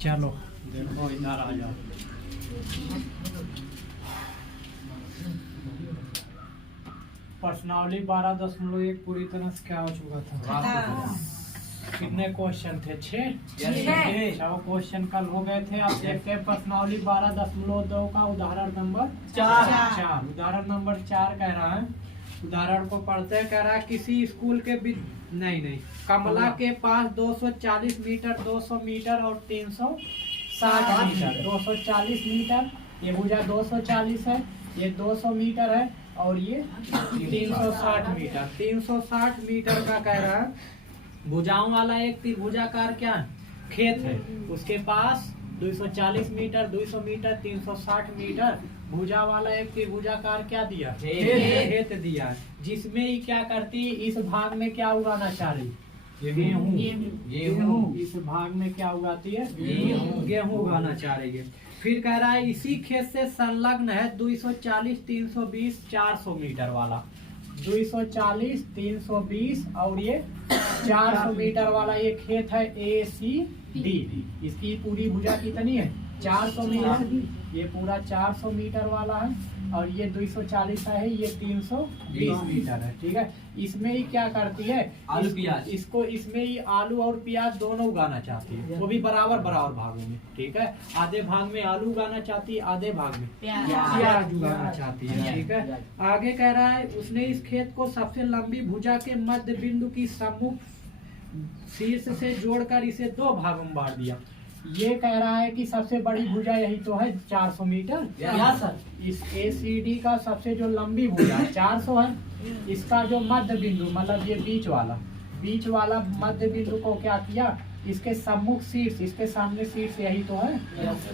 चलो देखो इधर आ जाओ। प्रश्नावली 12.1 पूरी तरह से क्या हो चुका था? कितने क्वेश्चन थे? 6 क्वेश्चन कल हो गए थे। अब देखते हैं प्रश्नावली 12.2 का उदाहरण नंबर 4। उदाहरण नंबर 4 कह रहा है, उदाहरण को पढ़ते हैं। कह रहा है किसी स्कूल के नहीं कमला के पास 240 मीटर, 200 मीटर और 360 मीटर। 240 मीटर, ये भुजा 240 है, ये 200 मीटर है और ये 360 मीटर। 360 मीटर का कह रहा है भुजाओं वाला एक त्रिभुजाकार क्या खेत है, उसके पास 240 मीटर, 200 मीटर, 360 मीटर भुजा वाला एक त्रिभुजाकार क्या दिया? खेत दिया है, जिसमें ही क्या करती है, इस भाग में क्या उगाना चाह रही? गेहूं। इस भाग में क्या उगाती है? गेहूं उगाना चाह रही है। फिर कह रहा है इसी खेत से संलग्न है 240, 320, 400 मीटर वाला। 240, 320 और ये 400 मीटर वाला ये खेत है ACD। इसकी पूरी भुजा कितनी है? 400 मीटर। ये पूरा 400 मीटर वाला है और ये 240 है, ये 320 मीटर है। ठीक है, इसमें ही क्या करती है? आलू प्याज। इसको इसमें ही आलू और प्याज दोनों उगाना चाहती है, वो भी बराबर बराबर भागों में। ठीक है, आधे भाग में आलू उगाना चाहती है, आधे भाग में प्याज उगाना चाहती है। ठीक है, आगे कह रहा है उसने इस खेत को सबसे लंबी भुजा के मध्य बिंदु की सम्मुख शीर्ष से जोड़कर इसे 2 भागों में बांट दिया। ये कह रहा है कि सबसे बड़ी भुजा यही तो है 400 मीटर। सर, इस ACD का सबसे जो लंबी भुजा 400 है, इसका जो मध्य बिंदु मतलब ये बीच वाला मध्य बिंदु को क्या किया? इसके सम्मुख शीर्ष, इसके सामने शीर्ष यही तो है,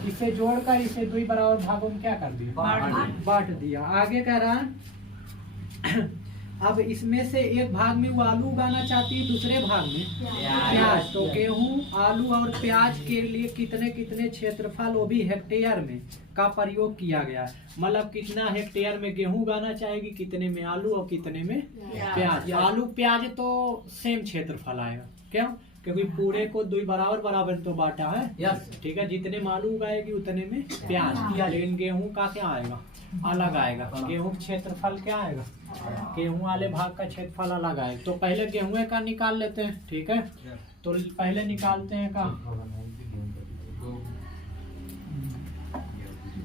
इसे जोड़कर इसे 2 बराबर भागों में क्या कर दिया? बांट दिया। आगे कह रहा है अब इसमें से एक भाग में वो आलू उगाना चाहती है, दूसरे भाग में प्याज। तो गेहूं, आलू और प्याज के लिए कितने कितने क्षेत्रफल, वो भी हेक्टेयर में का प्रयोग किया गया। मतलब कितना हेक्टेयर में गेहूं उगाना चाहेगी, कितने में आलू और कितने में प्याज। आलू प्याज तो सेम क्षेत्रफल आएगा। क्यों? क्योंकि पूरे को 2 बराबर बराबर तो बांटा है। ठीक है, जितने में आलू उगाएगी उतने में प्याज। लेकिन गेहूं का क्या आएगा? अलग आएगा। गेहूं क्षेत्रफल क्या आएगा? गेहूं वाले भाग का क्षेत्रफल अलग आएगा। तो पहले गेहूं का निकाल लेते हैं। ठीक है, तो पहले निकालते हैं का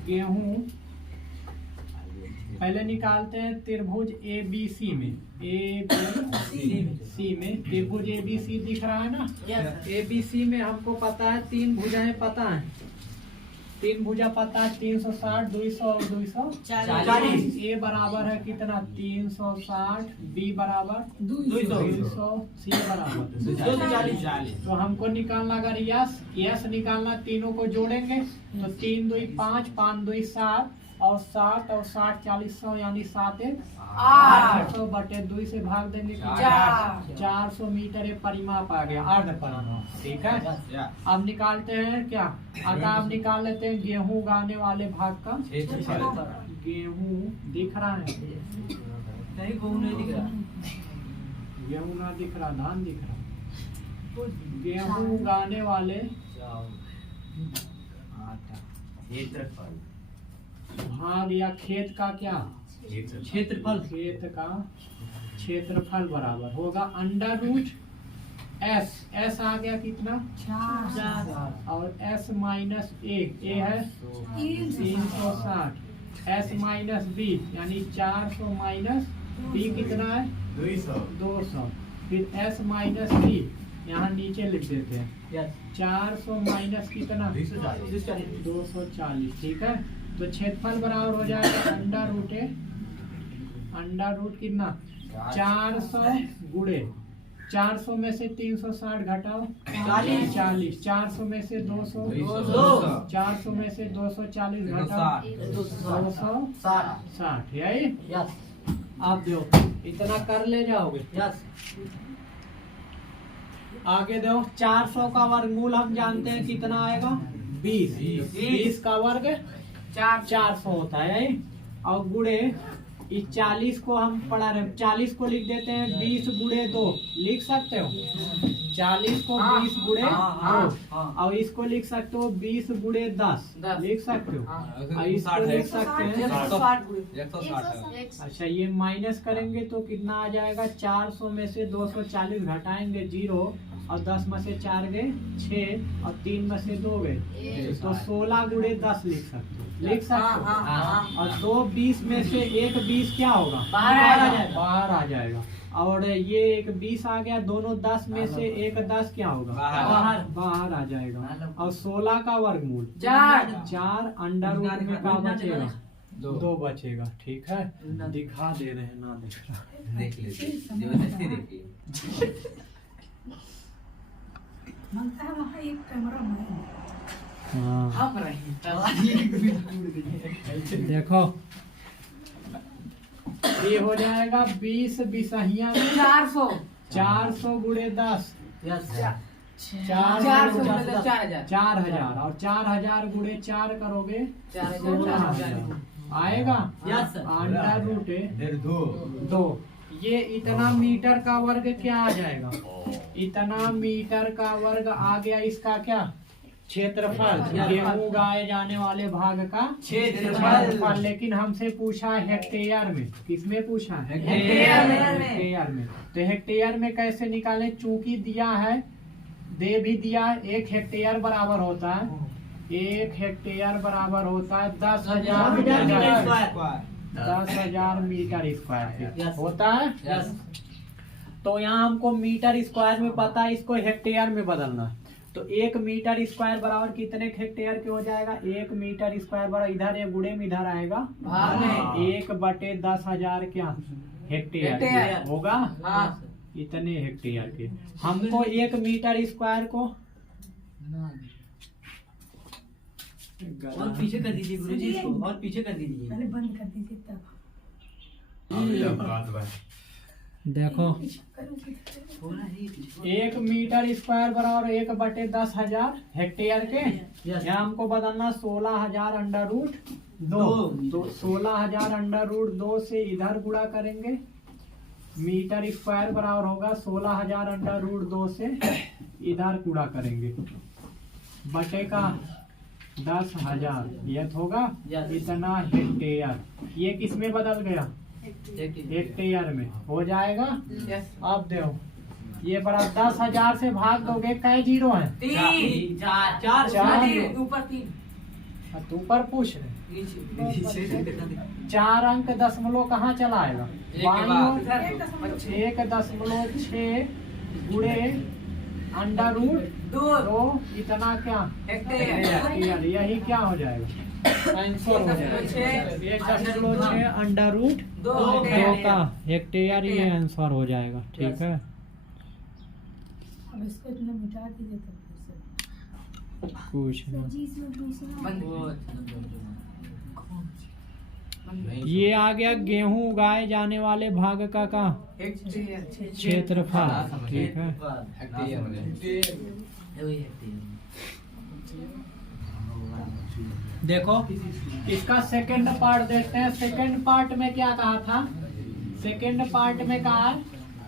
गेहूं। पहले निकालते हैं त्रिभुज ABC में। ABC में त्रिभुज ABC दिख रहा है ना? ABC में हमको पता है 3 भुजाएं पता है। 3 भुजा पता है, 360, 200 और 240। ए बराबर है कितना? 360, B बराबर 200, C बराबर 240। तो हमको निकालना अगर यस निकालना, तीनों को जोड़ेंगे तो 3 2 5, 5 2 7 और 7 और 60 40 100 यानी 7 800 बटे 2 से भाग देंगे 400 मीटर ये परिमाप आ गया, अर्ध परिमाप। ठीक है, अब निकालते हैं क्या? अब निकाल लेते हैं गेहूं उगाने वाले भाग का। गेहूं दिख रहा है? गेहूं नहीं दिख रहा। गेहूं ना दिख रहा, धान दिख रहा। गेहूं उगाने वाले भाग या खेत का क्या क्षेत्रफल? खेत का क्षेत्रफल बराबर होगा √S। S आ गया कितना? 4 और S माइनस A है 360। S माइनस B यानी 400 माइनस B कितना है? 200। फिर S माइनस B यहाँ नीचे लिख देते हैं। 400 माइनस कितना? 240। ठीक है, तो क्षेत्रफल बराबर हो जाएगा √A कितना? 400 गुणे 400 में से 360 घटाओ 40। 400 में से 200 400 में से 240 घटाओ 260। यही आप दो इतना कर ले जाओगे। आगे दो 400 का वर्गमूल हम जानते हैं कितना आएगा? 20 का वर्ग 400 होता है। और गुणे इस 40 को हम पढ़ा रहे, 40 को लिख देते हैं 20 गुणे 2 लिख सकते हो। 40 को हाँ, 20 गुणे हाँ, 2 और इसको लिख सकते हो 20 गुणे 10 लिख सकते हो। और इसको लिख सकते हैं 160 अच्छा, ये माइनस करेंगे तो कितना आ जाएगा? 400 में से 240 घटाएंगे 0 और 10 में से 4 गए 6 और 3 में से 2 गए तो 16 गुणे 10 लिख सकते हो। लिख सकते हो। और 2 20 में से एक 20 क्या होगा? बाहर आ जाएगा। और ये एक 20 आ गया, दोनों 10 में से एक 10 क्या होगा? बाहर आ जाएगा। और 16 का वर्गमूल 4 अंडर रूट में क्या बचेगा? 2 बचेगा। ठीक है, दिखा दे रहे हैं ना देख रहा देख लेते जबरदस्ती देखिए। देखो ये हो जाएगा 20 बिसहिया 400 गुणे 10 4000 और 4000 गुणे 4 करोगे 16,000 आएगा। अंडर रूट 2 ये इतना मीटर का वर्ग क्या आ जाएगा? इतना मीटर का वर्ग आ गया। इसका क्या? क्षेत्रफल, गेहूं उगाए जाने वाले भाग का क्षेत्रफल। लेकिन हमसे पूछा है हेक्टेयर में। किसमें पूछा है? हेक्टेयर में। तो हेक्टेयर में कैसे निकालें? चूंकि दिया है, दे भी दिया है, 1 हेक्टेयर बराबर होता है 1 हेक्टेयर बराबर होता है 10,000 मीटर स्क्वायर होता है। तो यहाँ हमको मीटर स्क्वायर में पता है, इसको हेक्टेयर में बदलना है। तो 1 मीटर स्क्वायर बराबर कितने हेक्टेयर के हो जाएगा? 1 मीटर स्क्वायर बराबर इधर एक गुणे में इधर आएगा 1/10,000 क्या हेक्टेयर होगा? इतने हेक्टेयर के। हमको 1 मीटर स्क्वायर को और पीछे कर दीजिए गुरुजी इसको, और पीछे कर दीजिए। पहले बंद कर दीजिए तब। देखो 1 मीटर स्क्वायर बराबर 1/10,000 हेक्टेयर के। यहाँ हमको बदलना 16,000 अंडर रूट 2। तो 16,000 अंडर रूट 2 से इधर गुणा करेंगे। मीटर स्क्वायर बराबर होगा 16,000 अंडर रूट 2 से इधर गुणा करेंगे बटे का 10,000 यह होगा इतना हेक्टेयर। ये किस में बदल गया? हेक्टेयर में हो जाएगा। अब देखो ये बड़ा 10,000 से भाग दोगे, कई जीरो है? 4 ऊपर 3 तो ऊपर पूछ रहे 4 अंक दशमलव कहाँ चला आएगा? 1.6 गुणे अंडर रूट 2 इतना क्या हेक्टेयर। यही क्या हो जाएगा? आंसर हो जाएगा 1.6 अंडर रूट 2 का हेक्टेयर। ये आंसर हो जाएगा। ठीक है, अब इसको इतना मिटा दीजिए तो कुछ नहीं। नहीं, ये आ गया गेहूं उगाए जाने वाले भाग का क्षेत्रफल। ठीक है, हेक्टेयर में। देखो इसका सेकंड पार्ट देखते हैं। सेकंड पार्ट में क्या कहा था? सेकंड पार्ट में कहा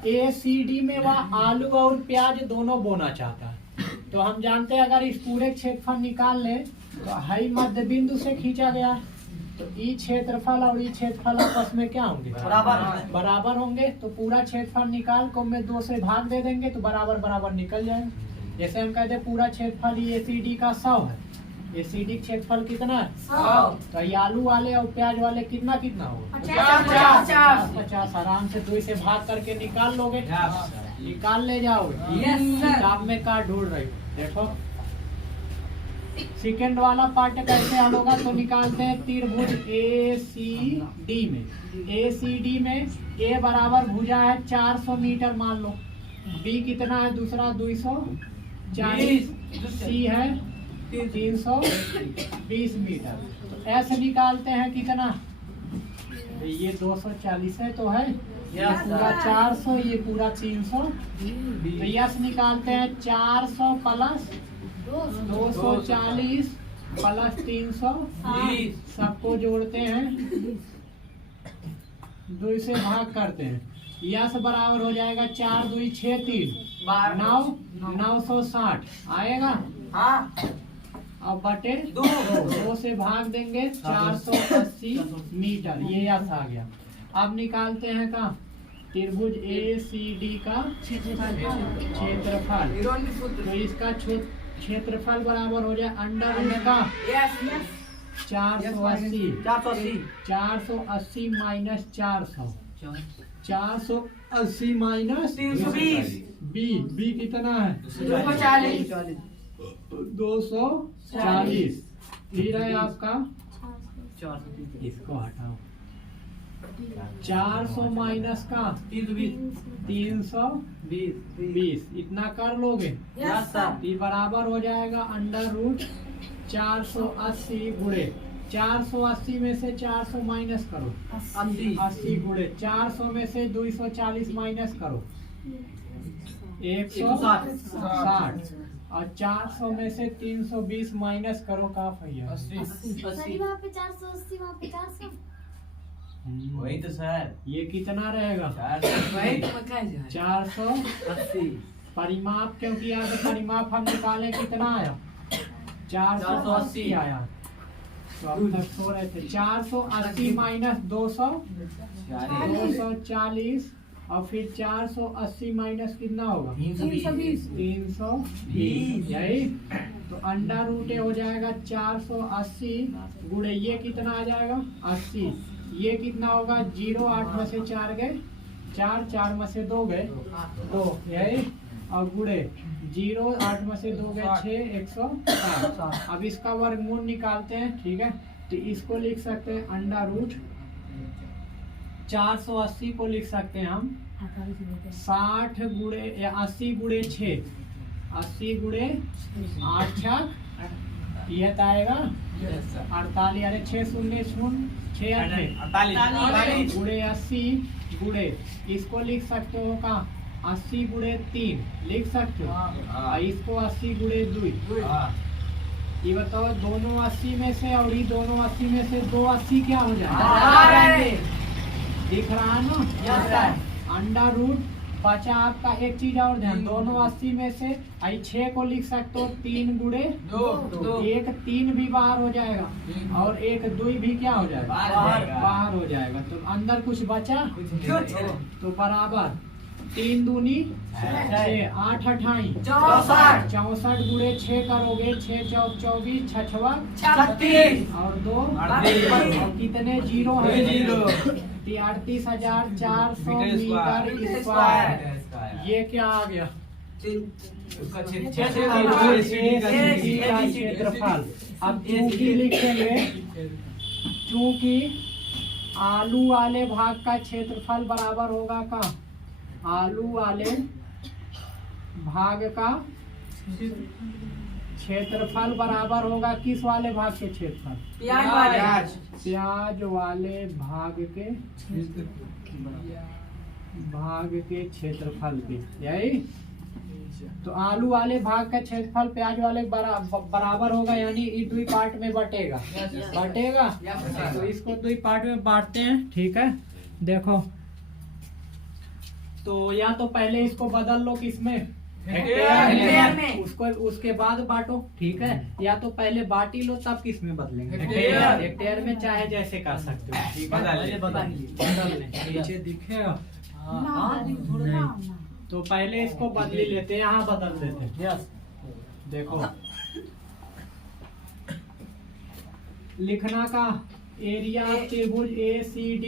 ACD में वह आलू और प्याज दोनों बोना चाहता है। तो हम जानते हैं अगर इस पूरे क्षेत्रफल निकाल ले तो हाई मध्य बिंदु से खींचा गया है। तो ई क्षेत्रफल और ई क्षेत्रफल आपस में क्या होंगे? बराबर होंगे। तो पूरा क्षेत्रफल निकाल को में 2 से भाग दे देंगे तो बराबर बराबर निकल जाएंगे। जैसे हम कहते हैं पूरा क्षेत्रफल ACD का 100 है। ACD क्षेत्रफल कितना है? 100। तो ये आलू वाले और प्याज वाले कितना कितना होगा? 50। आराम से 2 से भाग करके निकाल लोगे, निकाल ले जाओगे। किताब में का ढूंढ रही हो? देखो सेकंड वाला पार्ट कैसे हल होगा? तो निकालते हैं त्रिभुज ACD में। ACD में A बराबर भुजा है 400 मीटर मान लो, B कितना है दूसरा 240, C है 320 मीटर। तो S निकालते हैं कितना? ये 240 है तो है ये पूरा 400, ये पूरा 300। तो यस निकालते हैं 400 प्लस 240 प्लस 300 सबको जोड़ते हैं 2 से भाग करते हैं। यस बराबर हो जाएगा 4 2 6 3 9 960 आएगा। हाँ अब बटे दो। 2 से भाग देंगे 480 मीटर, ये यस आ गया। अब निकालते हैं का त्रिभुज ACD का क्षेत्रफल। तो इसका क्षेत्रफल बराबर हो जाए अंडर रूट का यस 480 480 480 माइनस 400 480 माइनस 320 बी कितना है 240 240। फिर है आपका इसको हटाओ 400 माइनस का 320 इतना कर लोगे। यस सर ये बराबर हो जाएगा अंडर रूट 480 गुणे 480 में से 400 माइनस करो 80 गुणे 400 में से 240 माइनस करो 160 और 400 में से 320 माइनस करो का भैया 80 वहाँ पे 480 वहाँ पे 400 वही तो सर ये कितना रहेगा 480 परिमाप क्योंकि यहाँ पे परिमाप हम निकाले कितना आया 480 आया। तो अब तक सो रहे थे 480 माइनस 240 और फिर 480 माइनस कितना होगा 320 यही। तो अंडर रूट हो जाएगा 480 गुणे ये कितना आ जाएगा 80। ये कितना होगा 0 8 में से 4 गए 4 में से 2 गए 2 यही और गुणे 0 8 में से 2 गए 6 160। अब इसका वर्गमूल निकालते हैं ठीक है। तो इसको लिख सकते हैं अंडर रूट 480 को लिख सकते हैं हम 60 गुणे 80 गुणे 6 80 गुणे 8 यह तो आएगा 48 अरे 6 शून्य 6 गुणे 80 गुणे इसको लिख सकते हो का 80 गुणे 3 लिख सकते हो और इसको 80 गुणे 2। ये बताओ दोनों 80 में से और ये दोनों 80 में से 2 80 क्या हो जाएगा दिख रहा है ना। अंडर रूट बचा आपका एक चीज और ध्यान दोनों 80 में से 6 को लिख सकते हो 3 गुणे 2 एक 3 भी बाहर हो जाएगा और एक 2 भी क्या हो जाएगा बाहर हो जाएगा। तो अंदर कुछ बचा तो बराबर 3 दूनी 6 8 28 64 गुणे 6 करोगे 6 चौक 24 छठवा 36 और 2 और कितने जीरो है 38,400 मीटर स्क्वायर। ये क्या आ गया क्षेत्रफल। अब चूंकि लिखेंगे चूंकि आलू वाले भाग का क्षेत्रफल बराबर होगा का आलू वाले भाग का क्षेत्रफल बराबर होगा किस वाले भाग के क्षेत्रफल प्याज वाले भाग के क्षेत्रफल के यही। तो आलू वाले भाग का क्षेत्रफल प्याज वाले बराबर होगा यानी ये 2 पार्ट में बटेगा तो इसको 2 पार्ट में बांटते हैं ठीक है। देखो तो या तो पहले इसको बदल लो किसमें हेक्टेयर में उसको उसके बाद बांटो ठीक है या तो पहले बांट ही लो तब किस में बदलेंगे हेक्टेयर में चाहे जैसे कर सकते हो ठीक है। बदलने नीचे दिखेगा तो पहले इसको बदली लेते हैं यहाँ बदल देते हैं यस। देखो लिखना का एरिया त्रिभुज ACD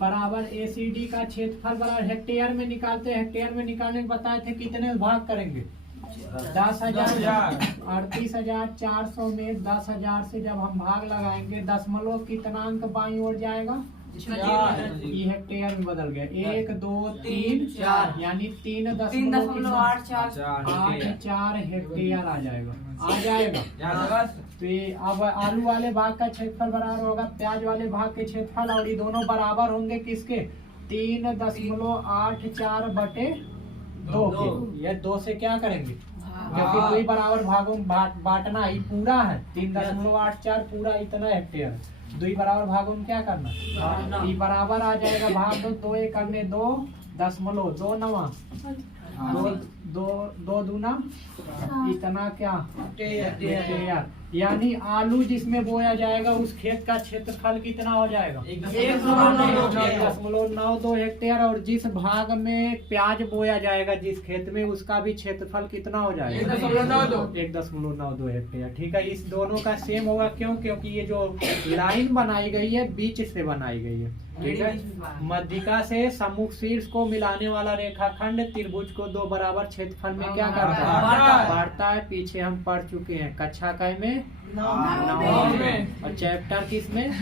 बराबर ACD का क्षेत्रफल बराबर हेक्टेयर में निकालते हैं। हेक्टेयर में निकालने को बताए थे कितने भाग करेंगे 10,000 38,400 में 10,000 से जब हम भाग लगाएंगे दशमलव कितना अंक बाईं ओर जाएगा ये हेक्टेयर में बदल गया 1 2 3 4 यानी 3.84 हेक्टेयर आ जाएगा तो ये अब आलू वाले भाग का क्षेत्रफल बराबर होगा प्याज वाले भाग के क्षेत्रफल और ये दोनों बराबर होंगे किसके 3.84 बटे 2 के। ये 2 से क्या करेंगे जबकि 2 बराबर भागों में बांटना ही पूरा है 3.84 पूरा इतना हेक्टेयर 2 बराबर भागों में क्या करना ये बराबर आ जाएगा भाग 2 1 करने 2.2 9 दो दो दो दूना इतना क्या हेक्टेयर, यानी आलू जिसमें बोया जाएगा उस खेत का क्षेत्रफल कितना हो जाएगा? 1.92 हेक्टेयर। और जिस भाग में प्याज बोया जाएगा जिस खेत में, उसका भी क्षेत्रफल कितना हो जाएगा? 1.92 हेक्टेयर। ठीक है, इस दोनों का सेम होगा। क्यों? क्योंकि ये जो लाइन बनाई गई है बीच से बनाई गई है। ठीक है, मध्यिका से सम्मुख शीर्ष को मिलाने वाला रेखाखंड त्रिभुज को दो बराबर क्षेत्रफल में क्या करता है? बांटता है। पीछे हम पढ़ चुके हैं कक्षा क में, 9 में, और चैप्टर किस में?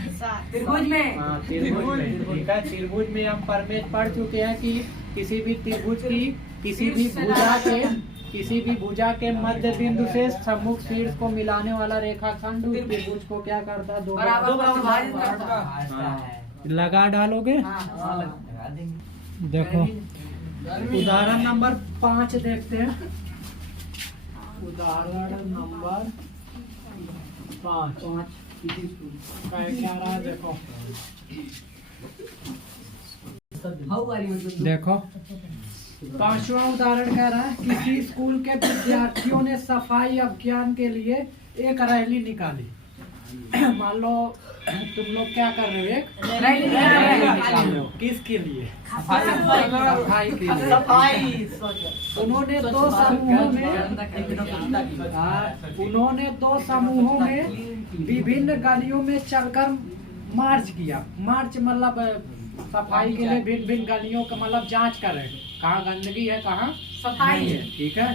त्रिभुज में। हाँ, त्रिभुज में। ठीक है, त्रिभुज में हम पढ़ चुके हैं कि किसी भी त्रिभुज की किसी भी भुजा के मध्य बिंदु से सम्मुख शीर्ष को मिलाने वाला रेखाखंड उस त्रिभुज को क्या करता है? दो बराबर विभाजित करता है। हाँ, लगा डालोगे। लगा देंगे। देखो उदाहरण नंबर 5 देखते हैं। उदाहरण नंबर 5 क्या रहा है? देखो देखो 5वां उदाहरण कह रहा है, किसी स्कूल के विद्यार्थियों ने सफाई अभियान के लिए एक रैली निकाली। मान लो तुम लोग क्या कर रहे हो? एक रैली निकाल रहे हो। किसके लिए? सफाई के लिए। उन्होंने दो समूहों में विभिन्न गलियों में चलकर मार्च किया। मार्च मतलब सफाई के लिए भिन्न भिन्न गलियों का मतलब जांच कर रहे हैं कहाँ गंदगी है, कहाँ सफाई है। ठीक है,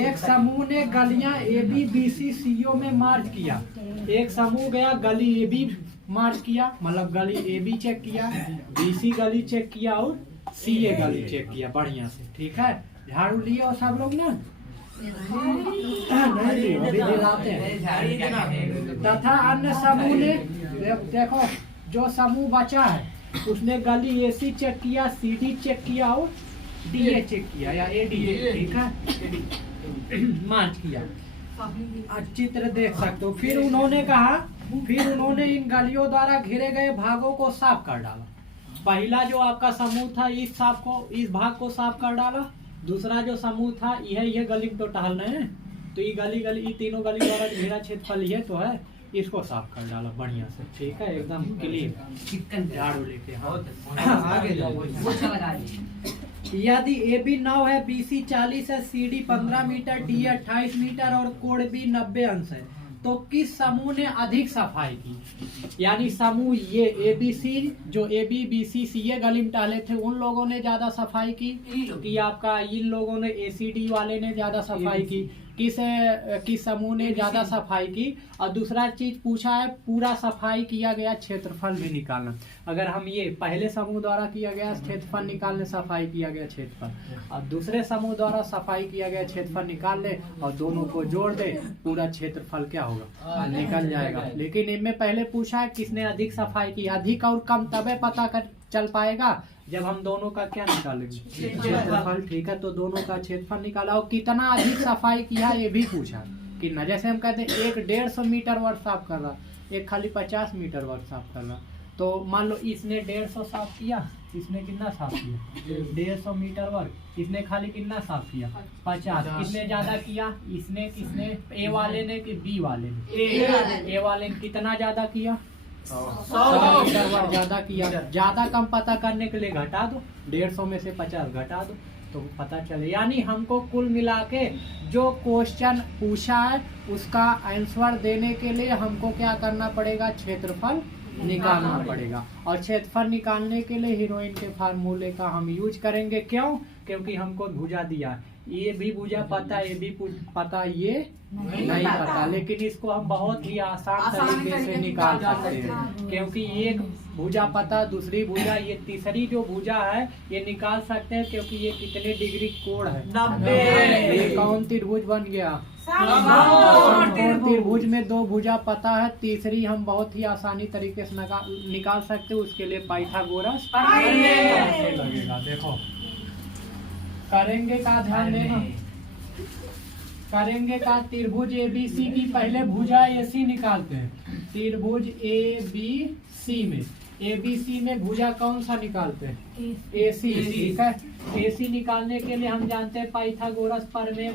एक समूह ने गलियां ABBCCO में मार्च किया। एक समूह गया गली AB मार्च किया, मतलब गली AB चेक किया, BC गली चेक किया और CA गली चेक किया बढ़िया से। ठीक है, झाड़ू लिए और सब लोग ना नहीं लिए, अभी दिलाते हैं। तथा अन्य समूह ने देखो जो समूह बचा है उसने गली AC चेक किया, CD चेक किया और DA चेक किया या ADA। ठीक है, मार्च किया। चित्र देख सकते हो। फिर उन्होंने इन गलियों द्वारा घिरे गए भागों को साफ कर डाला। पहला जो आपका समूह था इस भाग को साफ कर डाला। दूसरा जो समूह था यह गली तो टहल रहे हैं, तो ये गली तीनों गली द्वारा घिरा क्षेत्रफल ये तो है, इसको साफ कर डाला बढ़िया से। ठीक है, एकदम क्लीन झाड़ू लेके। आगे यदि AB 9 है, BC 40 है, CD 15 मीटर, DA 28 मीटर और कोण B 90 अंश है, तो किस समूह ने अधिक सफाई की? यानी समूह ये ABC जो AB BC CA गली में टहले थे उन लोगों ने ज्यादा सफाई की कि आपका इन लोगों ने ACD वाले ने ज्यादा सफाई की? किस समूह ने ज्यादा सफाई की? और दूसरा चीज पूछा है पूरा सफाई किया गया क्षेत्रफल भी निकालना। अगर हम ये पहले समूह द्वारा किया गया क्षेत्रफल निकालने, सफाई किया गया क्षेत्रफल, और दूसरे समूह द्वारा सफाई किया गया क्षेत्रफल निकाल ले और दोनों को जोड़ दे, पूरा क्षेत्रफल क्या होगा? निकल जाएगा। लेकिन इनमें पहले पूछा है किसने अधिक सफाई की। अधिक और कम तबे पता कर चल पाएगा जब हम दोनों का क्या निकालेंगे? क्षेत्रफल। ठीक है, तो दोनों का क्षेत्रफल निकाला और कितना अधिक सफाई किया ये भी पूछा कि न, जैसे हम कहते हैं एक 150 मीटर वर्ग साफ कर रहा, एक खाली 50 मीटर वर्ग साफ कर रहा, तो मान लो इसने 150 साफ किया, इसने कितना साफ किया? 150 मीटर वर्ग। इसने खाली कितना साफ किया? 50। किसने ज्यादा किया? किसने A वाले ने कि B वाले ने? A वाले ने कितना ज्यादा किया? 100 मीटर वर्ग ज्यादा किया। ज्यादा कम पता करने के लिए घटा दो, 150 में से 50 घटा दो तो पता चले। यानी हमको कुल मिला के जो क्वेश्चन पूछा है उसका आंसर देने के लिए हमको क्या करना पड़ेगा? क्षेत्रफल निकालना पड़ेगा। और क्षेत्रफल निकालने के लिए हीरोइन के फार्मूले का हम यूज करेंगे। क्यों? क्योंकि हमको भुजा दिया, ये भी भुजा पता, ये भी पता, ये नहीं पता, लेकिन इसको हम बहुत ही आसान तरीके से निकाल सकते हैं। क्योंकि एक भुजा पता, दूसरी भुजा, ये तीसरी जो भुजा है ये निकाल सकते हैं क्योंकि ये कितने डिग्री कोण है? 90। ये कौन त्रिभुज बन गया? त्रिभुज में दो भुजा पता है, तीसरी हम बहुत ही आसानी तरीके से निकाल सकते हैं। उसके लिए पाइथागोरस लगेगा। देखो करेंगे का ध्यान देना, करेंगे का त्रिभुज ABC की पहले भुजा AC निकालते हैं। त्रिभुज ABC में ABC में भुजा कौन सा निकालते हैं? AC। ठीक है, AC निकालने के लिए हम जानते हैं पाइथागोरस प्रमेय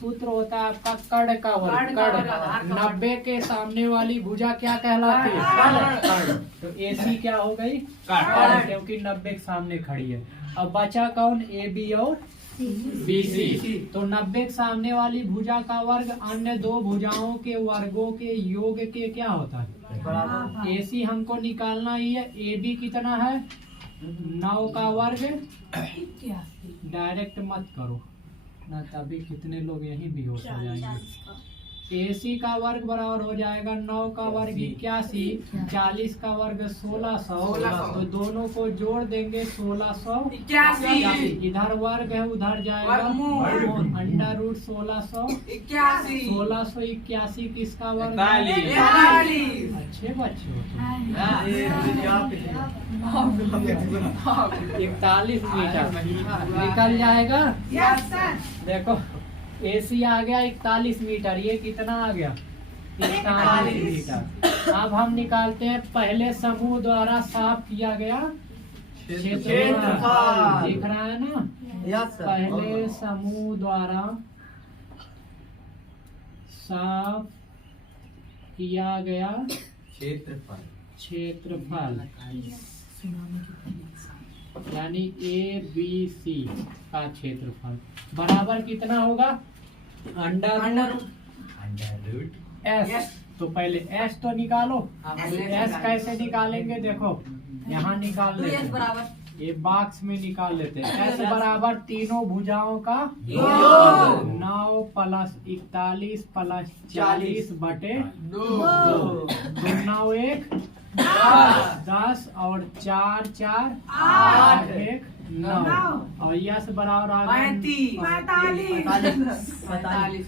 सूत्र होता है आपका कर्ण का वर्ग। कर्ण 90 के सामने वाली भुजा क्या कहलाती है? कर्ण। तो AC क्या हो गई? कर्ण, क्योंकि 90 के सामने खड़ी है। अब बचा कौन? AB और BC। तो 90 के सामने वाली भुजा का वर्ग अन्य दो भुजाओं के वर्गों के योग के क्या होता है? AC हमको निकालना ही है। AB कितना है? 9 का वर्ग। डायरेक्ट मत करो ना, तभी कितने लोग यही बेहोश हो जाएंगे। AC का वर्ग बराबर हो जाएगा 9 का वर्ग 81, 40 का वर्ग 1600। तो दोनों को जोड़ देंगे 1681। इधर वर्ग है उधर जाएगा अंडर रूट 1681। 1681 किसका वर्ग? 41। अच्छे बच्चे हो तुम। 41 मीटर निकल जाएगा। देखो AC आ गया 41 मीटर, ये कितना आ गया? 41 मीटर। अब हम निकालते हैं पहले समूह द्वारा साफ किया गया क्षेत्रफल। दिख रहा है ना? पहले समूह द्वारा साफ किया गया क्षेत्रफल यानी ABC का क्षेत्रफल बराबर कितना होगा? Under root S। तो पहले S तो निकालो। S कैसे निकालेंगे? देखो यहाँ निकाल लेते हैं, ये बॉक्स में निकाल लेते हैं। S बराबर तीनों भुजाओं का योग। 9 प्लस 41 प्लस 40 बटे 2। 9 1 10 और 4 4 8 1 9 और यस बराबर आ गया 45।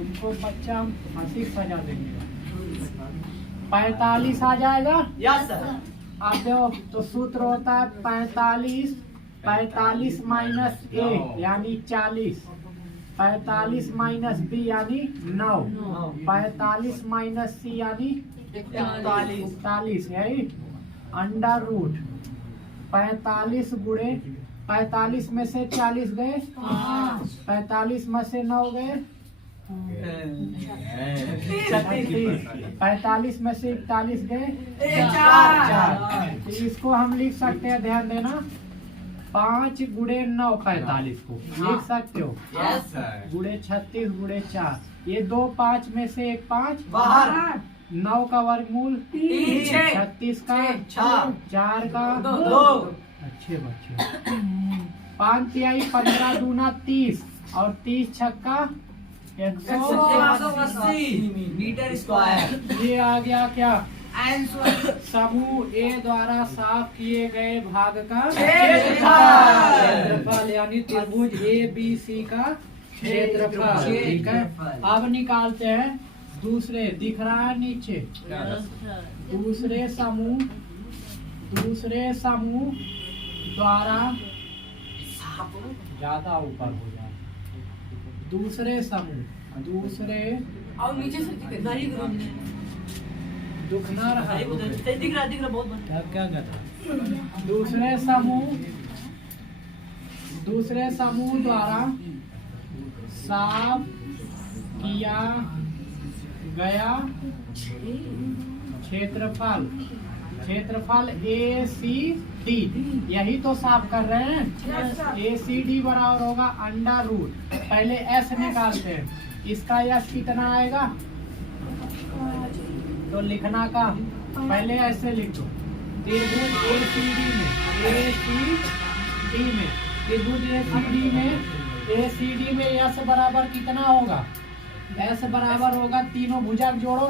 उनको बच्चा हम हंसी सजा देंगे। 45 आ जाएगा। Yes sir. आप देखो तो सूत्र होता है 45। 45 माइनस A यानी 40। 45 माइनस B यानी 9। 45 माइनस C यानी 41। यही अंडर रूट 45 गुणे 45 में से 40 गए, 45 में से 9 गए 36। 45 में से 41 गए 4। तो इसको हम लिख सकते हैं, ध्यान देना, 5 गुणे 9 45 को लिख सकते हो। गुणे 36 गुणे 4। ये 2 5 में से एक 5 बाहर। 9 का वर्गमूल 36 का 4 का 2। अच्छे बच्चे। 5 तिहाई 15 दूना 30 और 30 छक्का 180 मीटर स्क्वायर। ये आ गया क्या? समूह A द्वारा साफ किए गए भाग का क्षेत्रफल यानी त्रिभुज ABC का क्षेत्रफल। ठीक है, अब निकालते हैं दूसरे। दिख रहा है नीचे? दूसरे समूह द्वारा ज्यादा ऊपर हो जाए। दूसरे और नीचे से दुखना रहा दिख रहा बहुत बड़ा। क्या कहता? दूसरे समूह द्वारा साफ किया गया क्षेत्रफल ACD। यही तो साफ कर रहे हैं। ACD बराबर होगा अंडर रूट, पहले S निकालते हैं। इसका S कितना आएगा? तो लिखना का पहले ऐसे लिख दो। त्रिभुज ACD में S बराबर कितना होगा? S बराबर होगा, तीनों भुजा जोड़ो,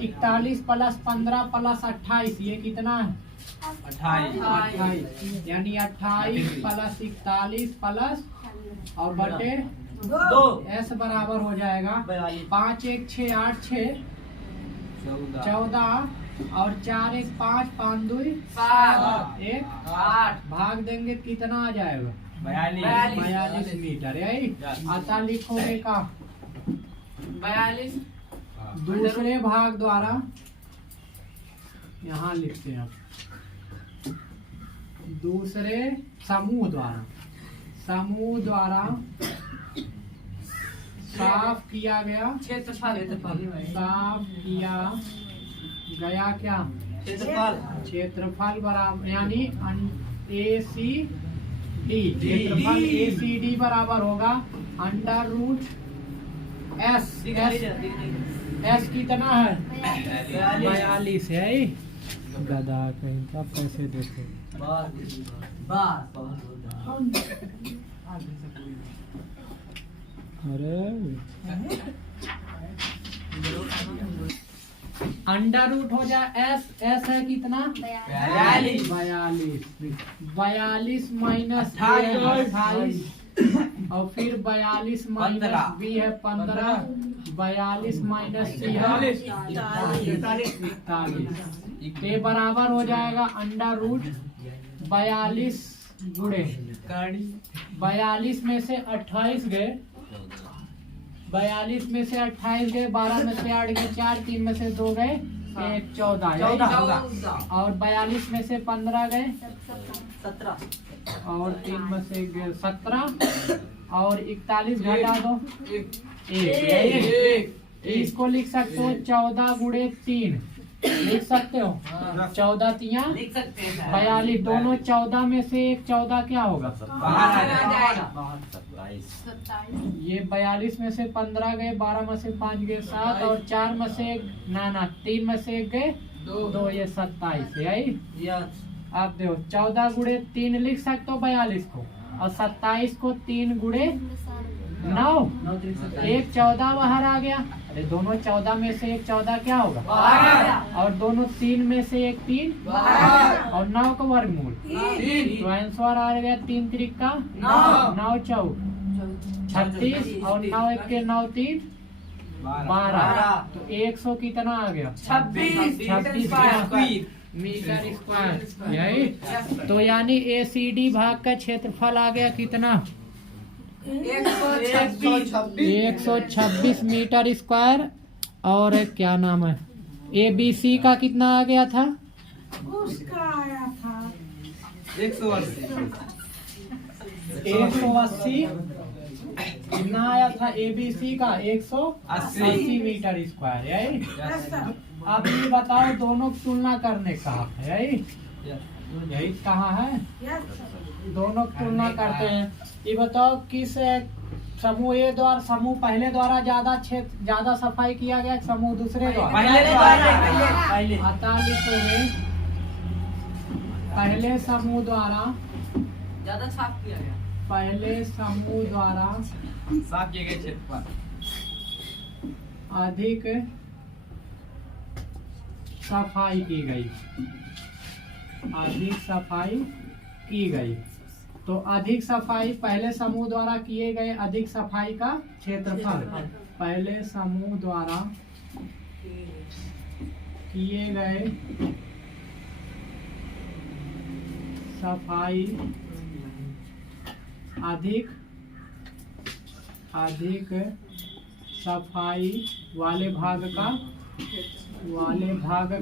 41 प्लस 15 प्लस 28। ये कितना है? 28 यानी 28 प्लस 41 प्लस और बटे 2। S बराबर हो जाएगा 5 1 6 8 6 14 और 4 1 5 5 2 1 8। भाग देंगे कितना आ जाएगा? 42 मीटर। यही आता लिखोगे का 42 दूसरे भाग द्वारा यहाँ लिखते हैं दूसरे समूह द्वारा साफ किया गया क्षेत्रफल साफ किया गया क्या क्षेत्रफल बराबर यानी ACD क्षेत्रफल ACD बराबर होगा अंडर रूट S कितना है 42 है गधा कहीं का पैसे देते अरे अंडर रूट हो जाए S है कितना 42 माइनस 28 और फिर 42 माइनस B है 15 42 माइनस C है 41 ये बराबर हो जाएगा अंडर रूट 42 गुणे 42 में से 28 गए 42 में से 28 गए 12 में से 8 गए 4 3 में से 2 गए 14 और 42 में से 15 गए 17 और 3 में से 17 और 41 घटा दो 1 इसको लिख सकते हो 14 गुणे 3 लिख सकते हो 14 तिया लिख सकते हैं 42 दोनों 14 में से एक 14 क्या होगा ये 42 में से 15 गए 12 में से 5 गए 7 और 4 में से ना 3 में से 1 गए 2 ये 27 है आप देखो 14 गुणे 3 लिख सकते हो 42 को और 27 को 3 गुणे 9 एक 14 बाहर आ गया अरे दोनों 14 में से एक 14 क्या होगा और दोनों 3 में से एक 3 और 9 का वर्गमूल तो आंसर आ गया 3 3 का 9 4 36 और 9 1 के 9 3 12 तो 100 कितना आ गया 26 मीटर स्क्वायर यही तो यानी ACD भाग का क्षेत्रफल आ गया कितना 126 मीटर स्क्वायर और क्या नाम है ABC का कितना आ गया था उसका आया था 180 कितना आया था ABC का 180 मीटर स्क्वायर यही अब ये बताओ दोनों की तुलना करने का है यही कहाँ है दोनों की तुलना करते हैं ये बताओ किस समूह ए द्वारा समूह पहले द्वारा ज्यादा सफाई किया गया समूह दूसरे द्वारा पहले 48 में पहले समूह द्वारा ज्यादा साफ किया गया पहले समूह द्वारा साफ किए गए क्षेत्रफल अधिक सफाई की गई अधिक सफाई की गई तो अधिक सफाई पहले समूह द्वारा किए गए अधिक सफाई का क्षेत्रफल पहले समूह द्वारा किए गए सफाई अधिक सफाई वाले भाग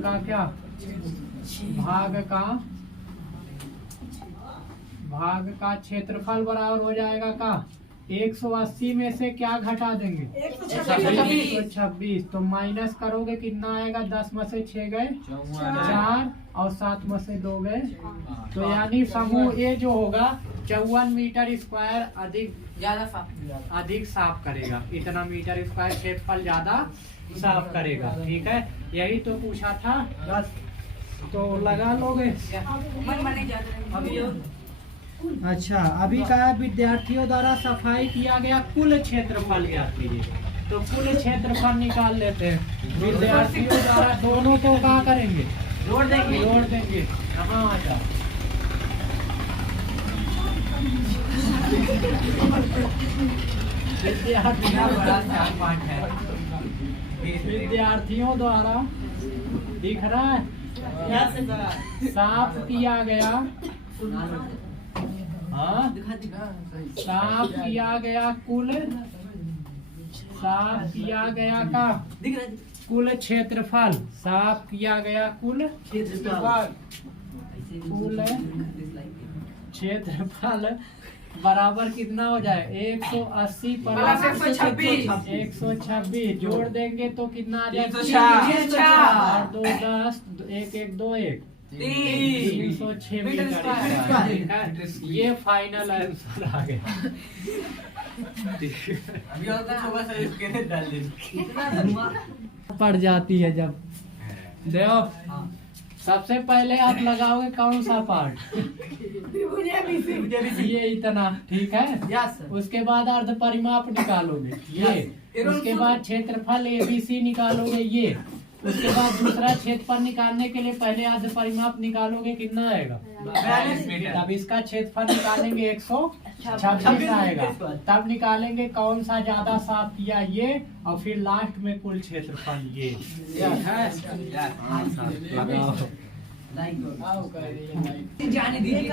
का क्या भाग का क्षेत्रफल बराबर हो जाएगा का 180 में से क्या घटा देंगे 126 तो माइनस करोगे कितना आएगा 10 में से 6 गए 4 और 7 में से 2 गए तो यानी समूह ए जो होगा 54 मीटर स्क्वायर अधिक साफ करेगा इतना मीटर स्क्वायर क्षेत्रफल ज्यादा साफ करेगा ठीक है यही तो पूछा था बस तो लगा लोगे अच्छा अभी का विद्यार्थियों द्वारा सफाई किया गया कुल क्षेत्रफल ज्ञात कीजिए तो कुल क्षेत्रफल निकाल लेते हैं विद्यार्थियों द्वारा दोनों को क्या करेंगे जोड़ देंगे कहाँ आता विद्यार्थियों द्वारा दिख रहा है साफ किया गया साफ किया गया कुल साफ किया गया का कुल क्षेत्रफल साफ किया गया कुल क्षेत्रफल बराबर कितना हो जाए 180 प्लस 126 जोड़ देंगे तो कितना आ जाए 2 10 1 1 2 1 306 मीटर स्क्वायर। ये फाइनल आंसर आ गया। अभी और कुछ होगा सर इसके डाल दे पड़ जाती है जब देखो सबसे पहले आप लगाओगे कौन सा पार्ट ये इतना ठीक है। Yes sir. उसके बाद अर्ध परिमाप निकालोगे ये, उसके बाद क्षेत्रफल ABC निकालोगे ये, उसके बाद दूसरा क्षेत्रफल निकालने के लिए पहले अर्ध परिमाप निकालोगे कितना आएगा 42 मीटर। तब इसका क्षेत्रफल निकालेंगे 126 आएगा। तब निकालेंगे कौन सा ज्यादा साफ किया ये, और फिर लास्ट में कुल क्षेत्रफल ये। लगाओ। जाने दीजिए।